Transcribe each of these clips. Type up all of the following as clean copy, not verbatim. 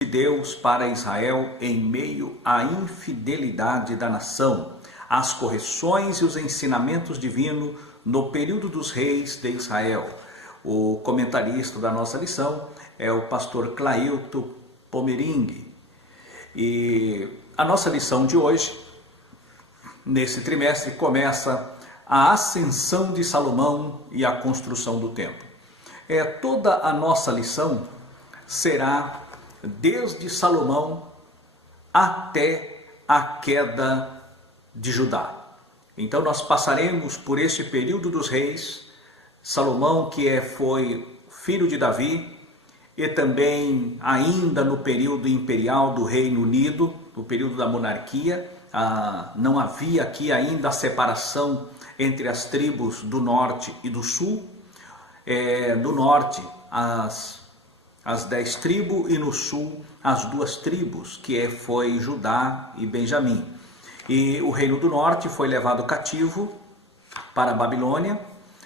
de Deus para Israel em meio à infidelidade da nação, as correções e os ensinamentos divinos no período dos reis de Israel. O comentarista da nossa lição é o pastor Clailton Pomering. E a nossa lição de hoje, nesse trimestre, começa a ascensão de Salomão e a construção do templo. Toda a nossa lição será desde Salomão até a queda de Judá. Então nós passaremos por esse período dos reis, Salomão que foi filho de Davi, e também ainda no período imperial do Reino Unido, no período da monarquia, não havia aqui ainda a separação entre as tribos do norte e do sul. Do norte as 10 tribos e no sul as 2 tribos, que foi Judá e Benjamim. E o reino do norte foi levado cativo para a Babilônia,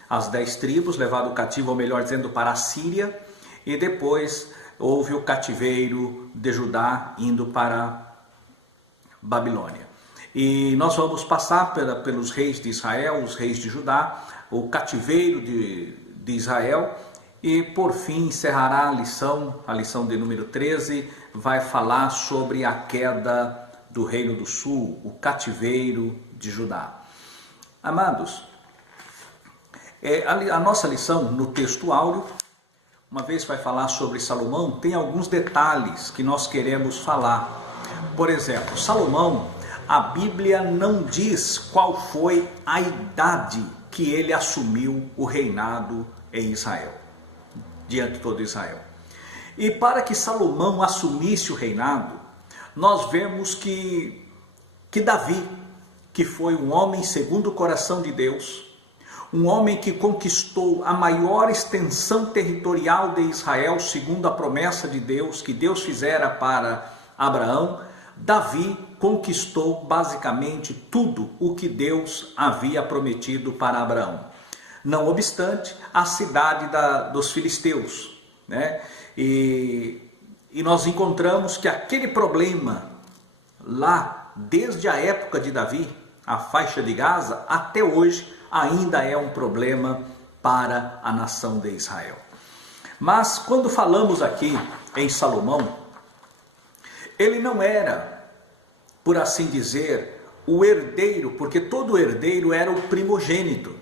as 10 tribos levado cativo, ou melhor dizendo, para a Síria, e depois houve o cativeiro de Judá indo para a Babilônia. E nós vamos passar pelos reis de Israel, os reis de Judá, o cativeiro de Israel, e por fim encerrará a lição de número 13, vai falar sobre a queda do Reino do Sul, o cativeiro de Judá. Amados, a nossa lição no texto áureo, uma vez vai falar sobre Salomão, tem alguns detalhes que nós queremos falar. Por exemplo, Salomão, a Bíblia não diz qual foi a idade que ele assumiu o reinado em Israel, diante de todo Israel. E para que Salomão assumisse o reinado, nós vemos que Davi, que foi um homem segundo o coração de Deus, um homem que conquistou a maior extensão territorial de Israel, segundo a promessa de Deus, que Deus fizera para Abraão, Davi conquistou basicamente tudo o que Deus havia prometido para Abraão. Não obstante, a cidade dos filisteus, né? E nós encontramos que aquele problema lá, desde a época de Davi, a faixa de Gaza, até hoje, ainda é um problema para a nação de Israel. Mas quando falamos aqui em Salomão, ele não era, por assim dizer, o herdeiro, porque todo herdeiro era o primogênito.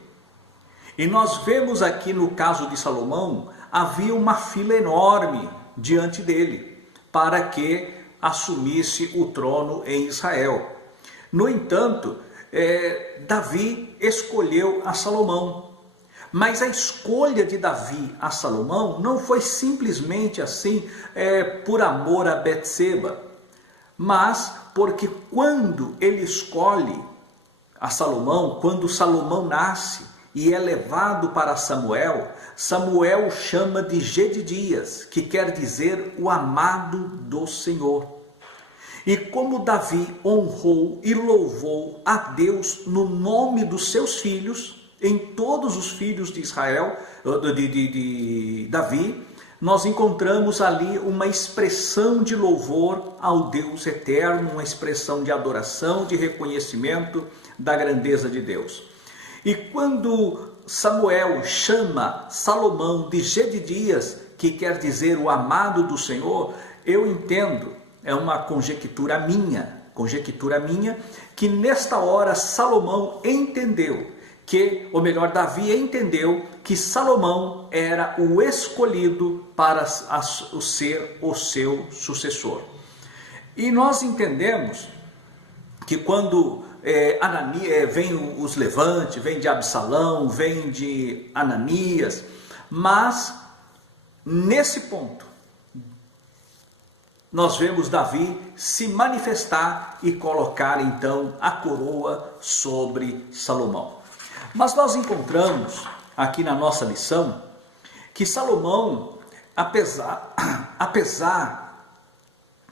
E nós vemos aqui no caso de Salomão, havia uma fila enorme diante dele, para que assumisse o trono em Israel. No entanto, Davi escolheu a Salomão. Mas a escolha de Davi a Salomão não foi simplesmente assim, por amor a Betseba, mas porque quando ele escolhe a Salomão, quando Salomão nasce e é levado para Samuel, Samuel o chama de Jedidias, que quer dizer o amado do Senhor. E como Davi honrou e louvou a Deus no nome dos seus filhos, em todos os filhos de Israel, de Davi, nós encontramos ali uma expressão de louvor ao Deus eterno, uma expressão de adoração, de reconhecimento da grandeza de Deus. E quando Samuel chama Salomão de Jedidias, que quer dizer o amado do Senhor, eu entendo, é uma conjectura minha, que nesta hora Salomão entendeu Davi entendeu que Salomão era o escolhido para ser o seu sucessor. E nós entendemos que quando vem os levantes, vem de Absalão, vem de Ananias, mas nesse ponto nós vemos Davi se manifestar e colocar então a coroa sobre Salomão. Mas nós encontramos aqui na nossa lição que Salomão, apesar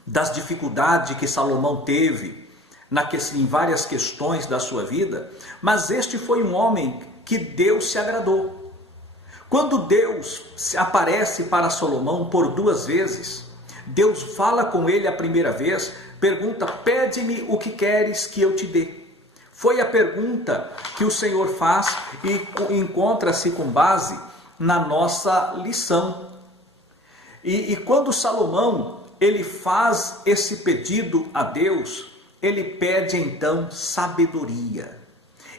das dificuldades que Salomão teve em várias questões da sua vida, mas este foi um homem que Deus se agradou. Quando Deus aparece para Salomão por 2 vezes, Deus fala com ele a primeira vez, pergunta: pede-me o que queres que eu te dê. Foi a pergunta que o Senhor faz e encontra-se com base na nossa lição. E quando Salomão ele faz esse pedido a Deus, ele pede então sabedoria.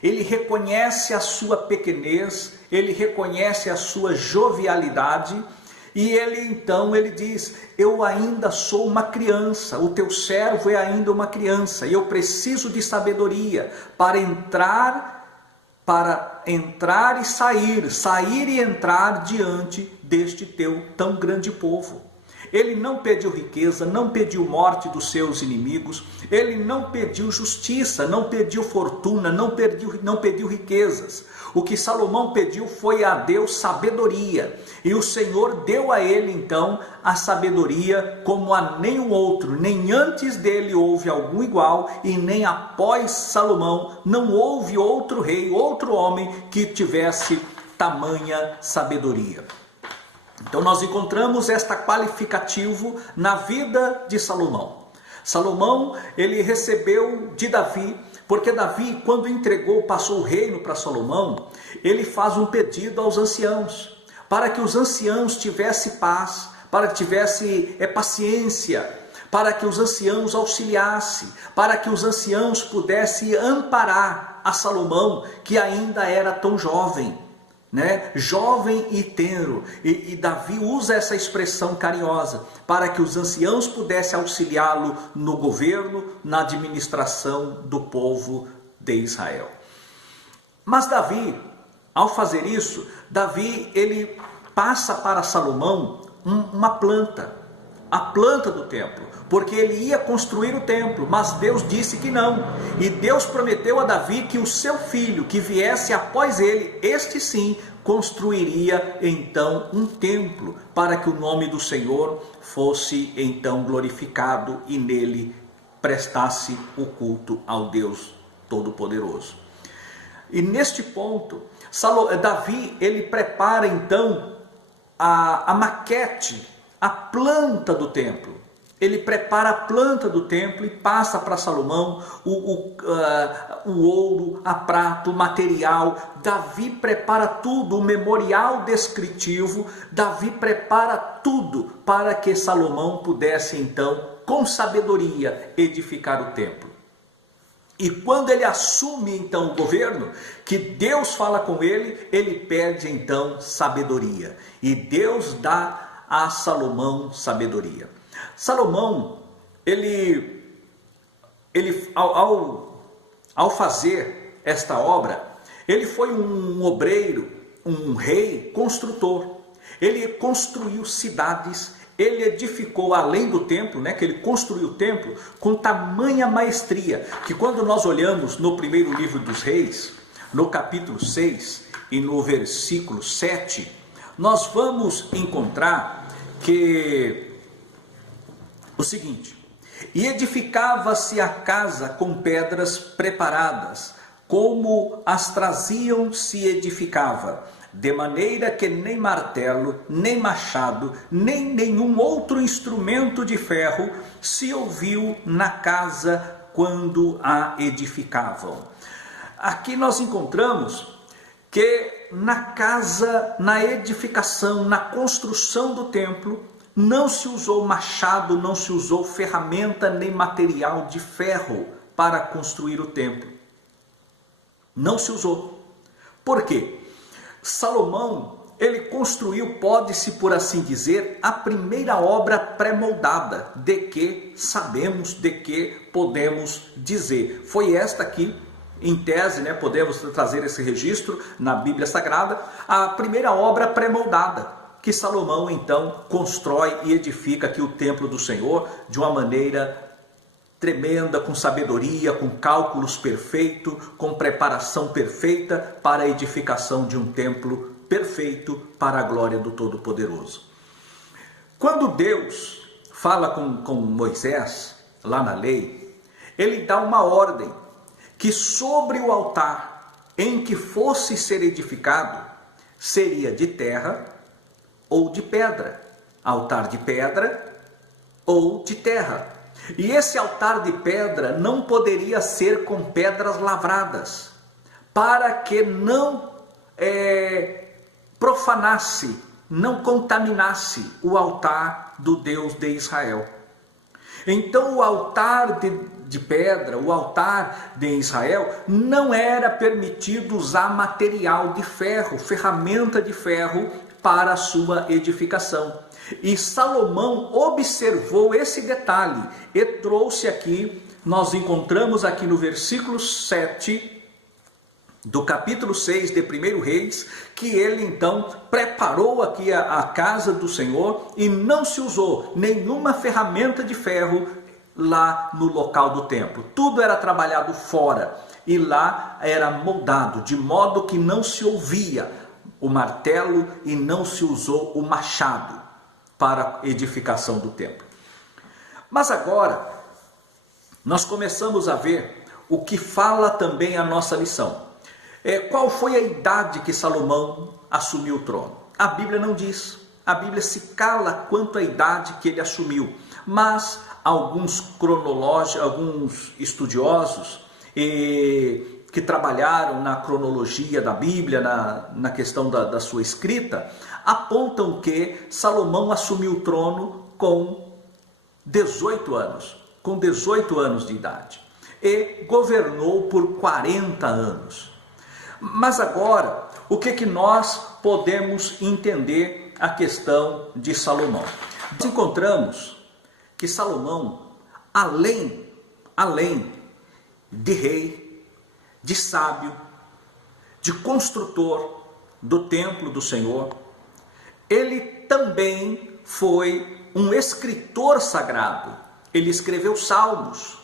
Ele reconhece a sua pequenez, ele reconhece a sua jovialidade, e ele diz: eu ainda sou uma criança, o teu servo é ainda uma criança, e eu preciso de sabedoria para entrar e sair e entrar diante deste teu tão grande povo. Ele não pediu riqueza, não pediu morte dos seus inimigos, ele não pediu justiça, não pediu fortuna, não pediu riquezas. O que Salomão pediu foi a Deus sabedoria, e o Senhor deu a ele então a sabedoria como a nenhum outro. Nem antes dele houve algum igual, e nem após Salomão não houve outro rei, outro homem que tivesse tamanha sabedoria. Então nós encontramos esta qualificativo na vida de Salomão. Salomão, ele recebeu de Davi, porque Davi, quando passou o reino para Salomão, ele faz um pedido aos anciãos, para que os anciãos tivessem paz, para que tivessem paciência, para que os anciãos auxiliassem, para que os anciãos pudessem amparar a Salomão, que ainda era tão jovem. Jovem e tenro, e Davi usa essa expressão carinhosa para que os anciãos pudessem auxiliá-lo no governo, na administração do povo de Israel. Mas Davi, ao fazer isso, ele passa para Salomão uma planta, a planta do templo, porque ele ia construir o templo, mas Deus disse que não. E Deus prometeu a Davi que o seu filho, que viesse após ele, este sim, construiria então um templo, para que o nome do Senhor fosse então glorificado e nele prestasse o culto ao Deus Todo-Poderoso. E neste ponto, Davi, ele prepara então a maquete, a planta do templo. Ele prepara a planta do templo e passa para Salomão o ouro, a prata, o material. Davi prepara tudo, o memorial descritivo. Davi prepara tudo para que Salomão pudesse então, com sabedoria, edificar o templo. E quando ele assume então o governo, que Deus fala com ele, ele pede então sabedoria. E Deus dá a Salomão sabedoria. Salomão, ao fazer esta obra, ele foi um obreiro, um rei construtor. Ele construiu cidades, ele edificou além do templo, que ele construiu o templo com tamanha maestria, que quando nós olhamos no primeiro livro dos reis, no capítulo 6 e no versículo 7, nós vamos encontrar que o seguinte: e edificava-se a casa com pedras preparadas, como as traziam se edificava, de maneira que nem martelo, nem machado, nem nenhum outro instrumento de ferro se ouviu na casa quando a edificavam. Aqui nós encontramos que na casa, na edificação, na construção do templo, não se usou machado, não se usou ferramenta nem material de ferro para construir o templo. Não se usou. Por quê? Salomão, ele construiu, pode-se por assim dizer, a primeira obra pré-moldada, de que sabemos, de que podemos dizer. Foi esta aqui, em tese, podemos trazer esse registro na Bíblia Sagrada, a primeira obra pré-moldada, que Salomão então constrói e edifica aqui o templo do Senhor de uma maneira tremenda, com sabedoria, com cálculos perfeitos, com preparação perfeita para a edificação de um templo perfeito para a glória do Todo-Poderoso. Quando Deus fala com Moisés, lá na lei, ele dá uma ordem que sobre o altar em que fosse ser edificado seria de terra ou de pedra. Altar de pedra ou de terra. E esse altar de pedra não poderia ser com pedras lavradas, para que não profanasse, não contaminasse o altar do Deus de Israel. Então o altar de pedra, o altar de Israel, não era permitido usar material de ferro, ferramenta de ferro para a sua edificação. E Salomão observou esse detalhe e trouxe aqui, nós encontramos aqui no versículo 7 do capítulo 6 de 1 Reis, que ele então preparou aqui a casa do Senhor e não se usou nenhuma ferramenta de ferro lá no local do templo. Tudo era trabalhado fora e lá era moldado, de modo que não se ouvia o martelo e não se usou o machado para a edificação do templo. Mas agora nós começamos a ver o que fala também a nossa lição. Qual foi a idade que Salomão assumiu o trono? A Bíblia não diz. A Bíblia se cala quanto à idade que ele assumiu. Mas alguns estudiosos que trabalharam na cronologia da Bíblia, na questão da sua escrita, apontam que Salomão assumiu o trono com 18 anos. Com 18 anos de idade. E governou por 40 anos. Mas agora, o que nós podemos entender a questão de Salomão? Nós encontramos que Salomão, além de rei, de sábio, de construtor do templo do Senhor, ele também foi um escritor sagrado. Ele escreveu salmos,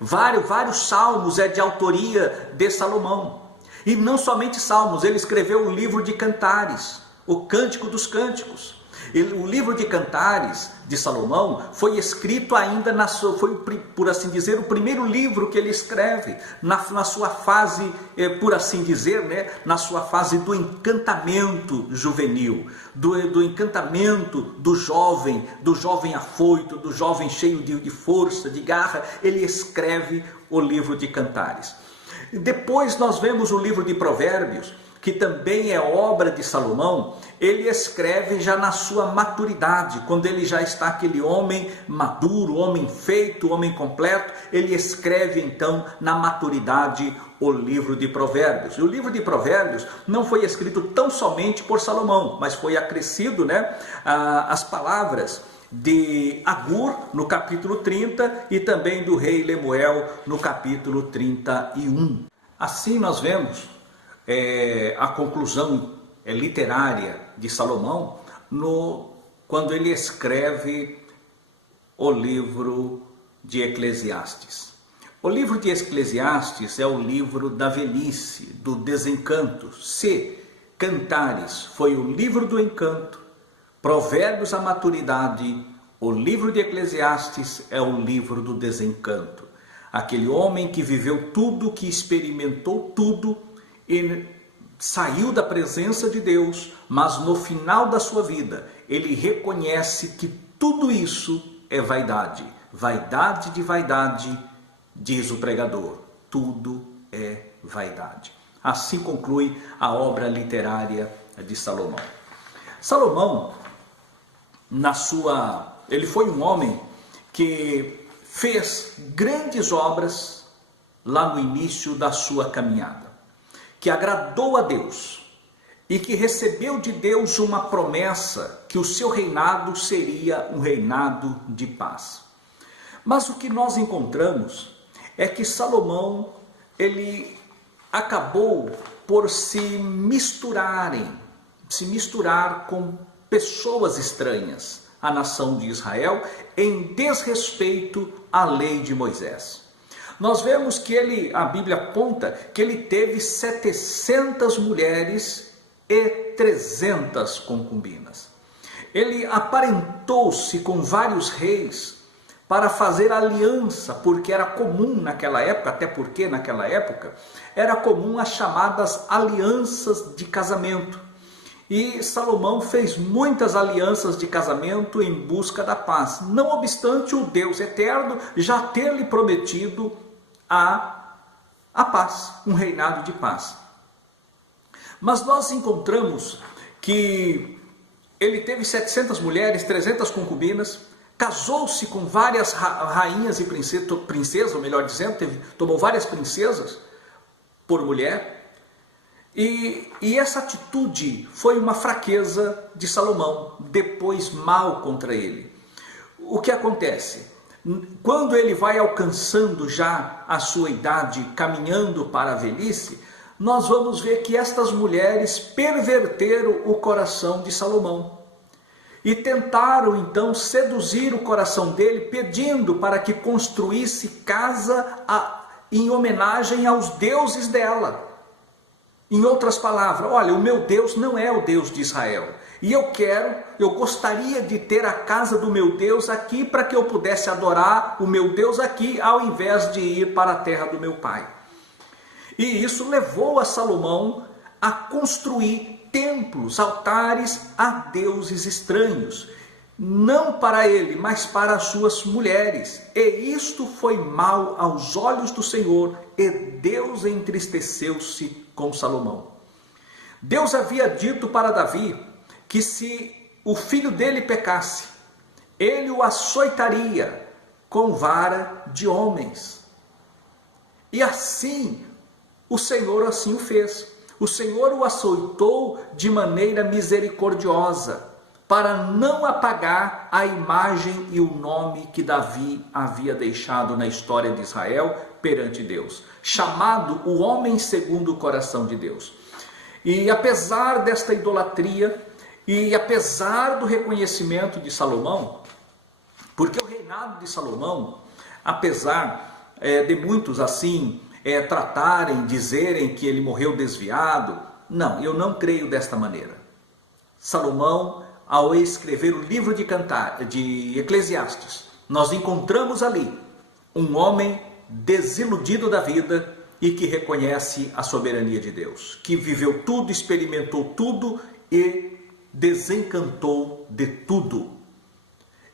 vários salmos é de autoria de Salomão. E não somente salmos, ele escreveu o livro de Cantares, o Cântico dos Cânticos. O livro de Cantares de Salomão foi escrito ainda foi, por assim dizer, o primeiro livro que ele escreve na sua fase, por assim dizer, né, na sua fase do encantamento juvenil, do encantamento do jovem afoito, do jovem cheio de força, de garra. Ele escreve o livro de Cantares. Depois nós vemos o livro de Provérbios, que também é obra de Salomão. Ele escreve já na sua maturidade, quando ele já está aquele homem maduro, homem feito, homem completo. Ele escreve então na maturidade o livro de Provérbios. E o livro de Provérbios não foi escrito tão somente por Salomão, mas foi acrescido, né, as palavras de Agur no capítulo 30 e também do rei Lemuel no capítulo 31. Assim nós vemos a conclusão literária de Salomão quando ele escreve o livro de Eclesiastes. O livro de Eclesiastes é o livro da velhice, do desencanto. Se Cantares foi o livro do encanto, Provérbios a maturidade, o livro de Eclesiastes é o livro do desencanto. Aquele homem que viveu tudo, que experimentou tudo e saiu da presença de Deus, mas no final da sua vida ele reconhece que tudo isso é vaidade. Vaidade de vaidade, diz o pregador, tudo é vaidade. Assim conclui a obra literária de Salomão. Salomão, ele foi um homem que fez grandes obras lá no início da sua caminhada, que agradou a Deus e que recebeu de Deus uma promessa que o seu reinado seria um reinado de paz. Mas o que nós encontramos é que Salomão, ele acabou por se misturar com pessoas estranhas à nação de Israel em desrespeito à lei de Moisés. Nós vemos que a Bíblia aponta que ele teve 700 mulheres e 300 concubinas. Ele aparentou-se com vários reis para fazer aliança, porque era comum naquela época, até porque naquela época era comum as chamadas alianças de casamento. E Salomão fez muitas alianças de casamento em busca da paz, não obstante o Deus eterno já ter lhe prometido a paz, um reinado de paz. Mas nós encontramos que ele teve 700 mulheres, 300 concubinas, casou-se com várias rainhas e princesas, ou melhor dizendo, tomou várias princesas por mulher. E essa atitude foi uma fraqueza de Salomão, depois mal contra ele. O que acontece? Quando ele vai alcançando já a sua idade, caminhando para a velhice, nós vamos ver que estas mulheres perverteram o coração de Salomão. E tentaram então seduzir o coração dele, pedindo para que construísse casa em homenagem aos deuses dela. Em outras palavras, olha, o meu Deus não é o Deus de Israel. E eu gostaria de ter a casa do meu Deus aqui para que eu pudesse adorar o meu Deus aqui, ao invés de ir para a terra do meu pai. E isso levou a Salomão a construir templos, altares a deuses estranhos. Não para ele, mas para as suas mulheres. E isto foi mal aos olhos do Senhor, e Deus entristeceu-se com Salomão. Deus havia dito para Davi que se o filho dele pecasse, ele o açoitaria com vara de homens. E assim, o Senhor assim o fez. O Senhor o açoitou de maneira misericordiosa, para não apagar a imagem e o nome que Davi havia deixado na história de Israel perante Deus, chamado o homem segundo o coração de Deus. E apesar desta idolatria, e apesar do reconhecimento de Salomão, porque o reinado de Salomão, apesar de muitos assim tratarem, dizerem que ele morreu desviado, não, eu não creio desta maneira. Salomão, ao escrever o livro de Eclesiastes, nós encontramos ali um homem desiludido da vida e que reconhece a soberania de Deus, que viveu tudo, experimentou tudo e desencantou de tudo.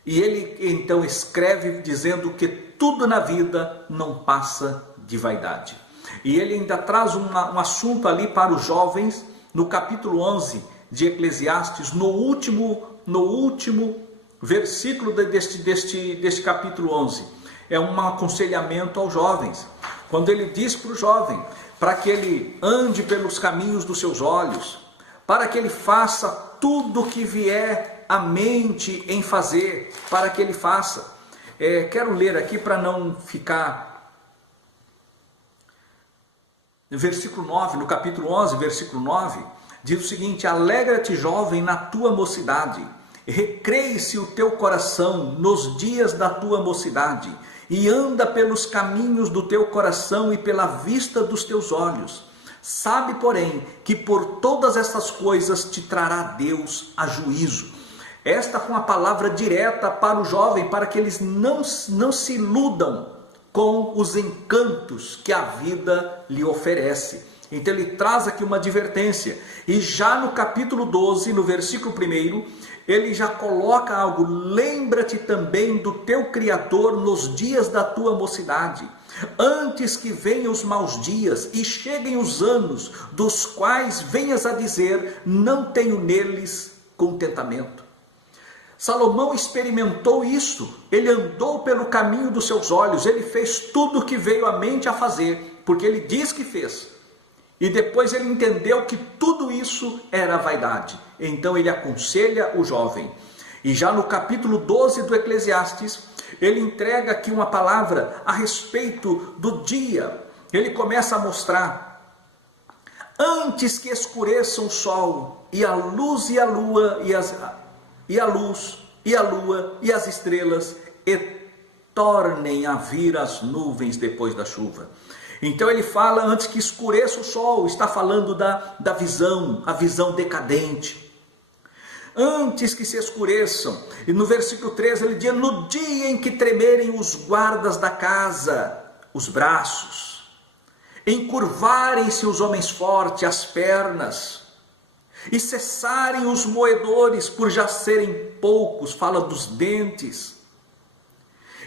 E ele então escreve dizendo que tudo na vida não passa de vaidade. E ele ainda traz um assunto ali para os jovens, no capítulo 11 de Eclesiastes, no último versículo deste capítulo 11. É um aconselhamento aos jovens, quando ele diz para o jovem, para que ele ande pelos caminhos dos seus olhos, para que ele faça tudo o que vier à mente em fazer, para que ele faça. Quero ler aqui para não ficar... No versículo 9, no capítulo 11, versículo 9, diz o seguinte: alegra-te, jovem, na tua mocidade, recreie-se o teu coração nos dias da tua mocidade, e anda pelos caminhos do teu coração e pela vista dos teus olhos. Sabe, porém, que por todas estas coisas te trará Deus a juízo. Esta foi uma palavra direta para o jovem, para que eles não se iludam com os encantos que a vida lhe oferece. Então ele traz aqui uma advertência. E já no capítulo 12, no versículo 1, ele já coloca algo: lembra-te também do teu Criador nos dias da tua mocidade, antes que venham os maus dias e cheguem os anos, dos quais venhas a dizer, não tenho neles contentamento. Salomão experimentou isso, ele andou pelo caminho dos seus olhos, ele fez tudo o que veio à mente a fazer, porque ele diz que fez. E depois ele entendeu que tudo isso era vaidade. Então ele aconselha o jovem. E já no capítulo 12 do Eclesiastes, ele entrega aqui uma palavra a respeito do dia. Ele começa a mostrar: antes que escureça o sol, e a luz e a lua, e a luz, e a lua, e as estrelas, e tornem a vir as nuvens depois da chuva. Então ele fala antes que escureça o sol, está falando da visão, a visão decadente. Antes que se escureçam, e no versículo 13 ele diz: no dia em que tremerem os guardas da casa, os braços, encurvarem-se os homens fortes, as pernas, e cessarem os moedores por já serem poucos, fala dos dentes,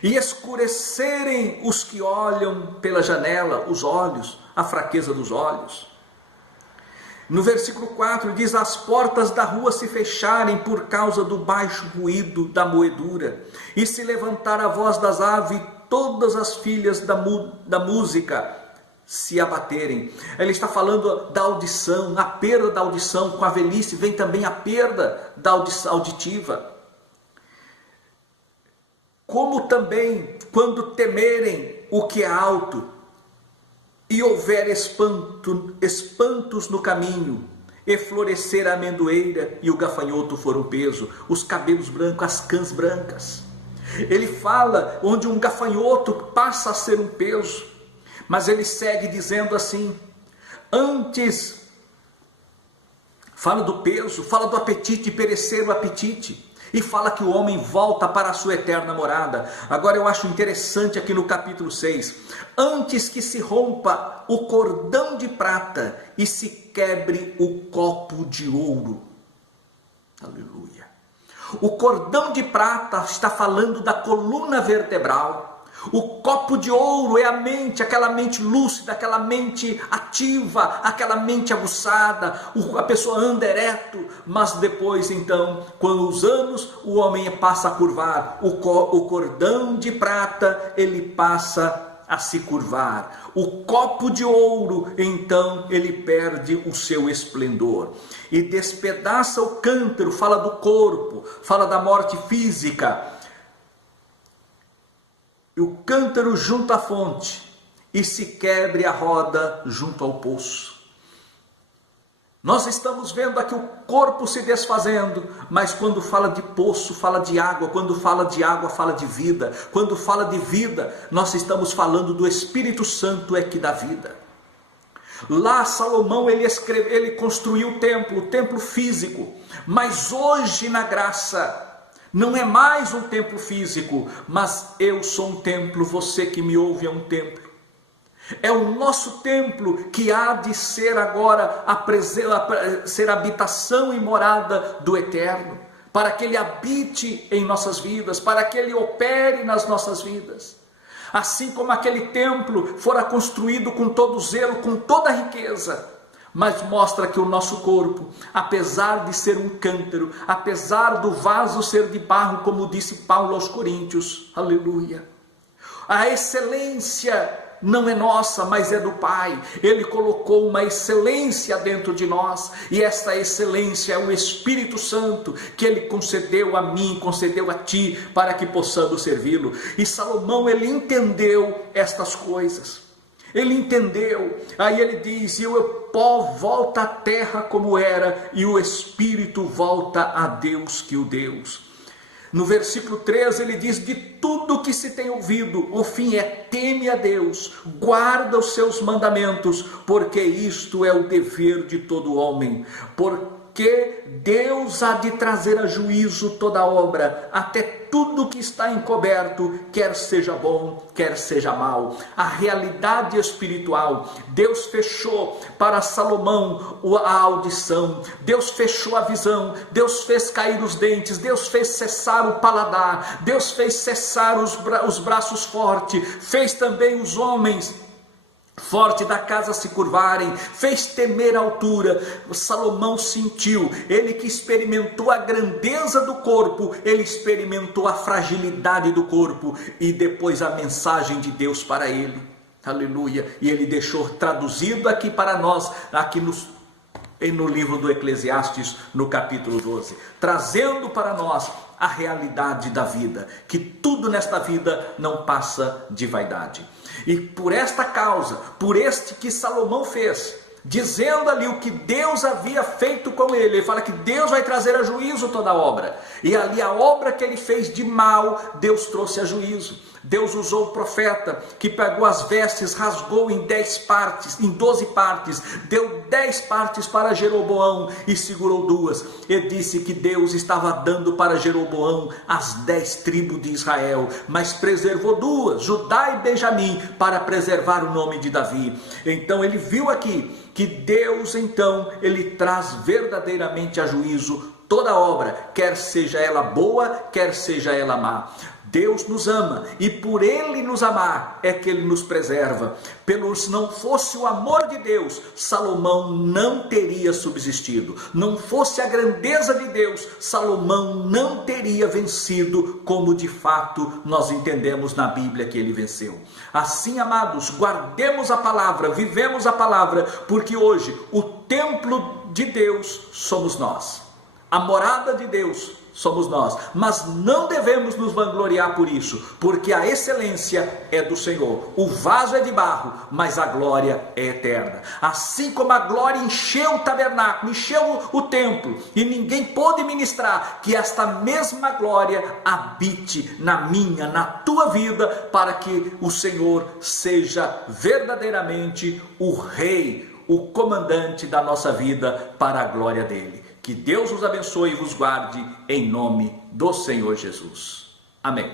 e escurecerem os que olham pela janela, os olhos, a fraqueza dos olhos. No versículo 4 diz: as portas da rua se fecharem por causa do baixo ruído da moedura, e se levantar a voz das aves, e todas as filhas da música se abaterem. Ele está falando da audição, a perda da audição. Com a velhice vem também a perda da auditiva. Como também quando temerem o que é alto, e houver espantos no caminho, e florescer a amendoeira e o gafanhoto for um peso, os cabelos brancos, as cãs brancas. Ele fala onde um gafanhoto passa a ser um peso. Mas ele segue dizendo assim, antes, fala do peso, fala do apetite, perecer o apetite, e fala que o homem volta para a sua eterna morada. Agora eu acho interessante aqui no capítulo 6, antes que se rompa o cordão de prata e se quebre o copo de ouro. Aleluia. O cordão de prata está falando da coluna vertebral. O copo de ouro é a mente, aquela mente lúcida, aquela mente ativa, aquela mente aguçada. A pessoa anda ereto, mas depois então, com os anos, o homem passa a curvar. O cordão de prata, ele passa a se curvar. O copo de ouro, então, ele perde o seu esplendor. E despedaça o cântaro, fala do corpo, fala da morte física. E o cântaro junto à fonte, e se quebre a roda junto ao poço. Nós estamos vendo aqui o corpo se desfazendo, mas quando fala de poço, fala de água. Quando fala de água, fala de vida. Quando fala de vida, nós estamos falando do Espírito Santo é que dá vida. Lá Salomão ele construiu o templo físico, mas hoje na graça, não é mais um templo físico, mas eu sou um templo, você que me ouve é um templo. É o nosso templo que há de ser agora ser habitação e morada do Eterno, para que Ele habite em nossas vidas, para que Ele opere nas nossas vidas. Assim como aquele templo fora construído com todo zelo, com toda riqueza, mas mostra que o nosso corpo, apesar de ser um cântaro, apesar do vaso ser de barro, como disse Paulo aos Coríntios, aleluia, a excelência não é nossa, mas é do Pai. Ele colocou uma excelência dentro de nós, e essa excelência é o Espírito Santo, que Ele concedeu a mim, concedeu a ti, para que possamos servi-lo. E Salomão, ele entendeu estas coisas. Ele entendeu, aí ele diz, e o pó volta à terra como era, e o Espírito volta a Deus que o deu. No versículo 13 ele diz, de tudo que se tem ouvido, o fim é teme a Deus, guarda os seus mandamentos, porque isto é o dever de todo homem, porque Deus há de trazer a juízo toda obra, até tudo que está encoberto, quer seja bom, quer seja mal. A realidade espiritual, Deus fechou para Salomão a audição, Deus fechou a visão, Deus fez cair os dentes, Deus fez cessar o paladar, Deus fez cessar os braços fortes, fez também os homens forte da casa se curvarem, fez temer a altura. Salomão sentiu, ele que experimentou a grandeza do corpo, ele experimentou a fragilidade do corpo, e depois a mensagem de Deus para ele, aleluia, e ele deixou traduzido aqui para nós, aqui no livro do Eclesiastes, no capítulo 12, trazendo para nós a realidade da vida, que tudo nesta vida não passa de vaidade. E por esta causa, por este que Salomão fez, dizendo ali o que Deus havia feito com ele, ele fala que Deus vai trazer a juízo toda a obra, e ali a obra que ele fez de mal, Deus trouxe a juízo. Deus usou o profeta que pegou as vestes, rasgou em 10 partes, em 12 partes, deu 10 partes para Jeroboão e segurou 2. E disse que Deus estava dando para Jeroboão as 10 tribos de Israel, mas preservou 2, Judá e Benjamim, para preservar o nome de Davi. Então ele viu aqui que Deus, então, ele traz verdadeiramente a juízo toda obra, quer seja ela boa, quer seja ela má. Deus nos ama e por Ele nos amar é que Ele nos preserva. Se não fosse o amor de Deus, Salomão não teria subsistido. Não fosse a grandeza de Deus, Salomão não teria vencido como de fato nós entendemos na Bíblia que ele venceu. Assim, amados, guardemos a palavra, vivemos a palavra, porque hoje o templo de Deus somos nós. A morada de Deus somos nós, mas não devemos nos vangloriar por isso, porque a excelência é do Senhor. O vaso é de barro, mas a glória é eterna. Assim como a glória encheu o tabernáculo, encheu o templo, e ninguém pôde ministrar, que esta mesma glória habite na minha, na tua vida, para que o Senhor seja verdadeiramente o Rei, o comandante da nossa vida, para a glória dele. Que Deus os abençoe e vos guarde, em nome do Senhor Jesus. Amém.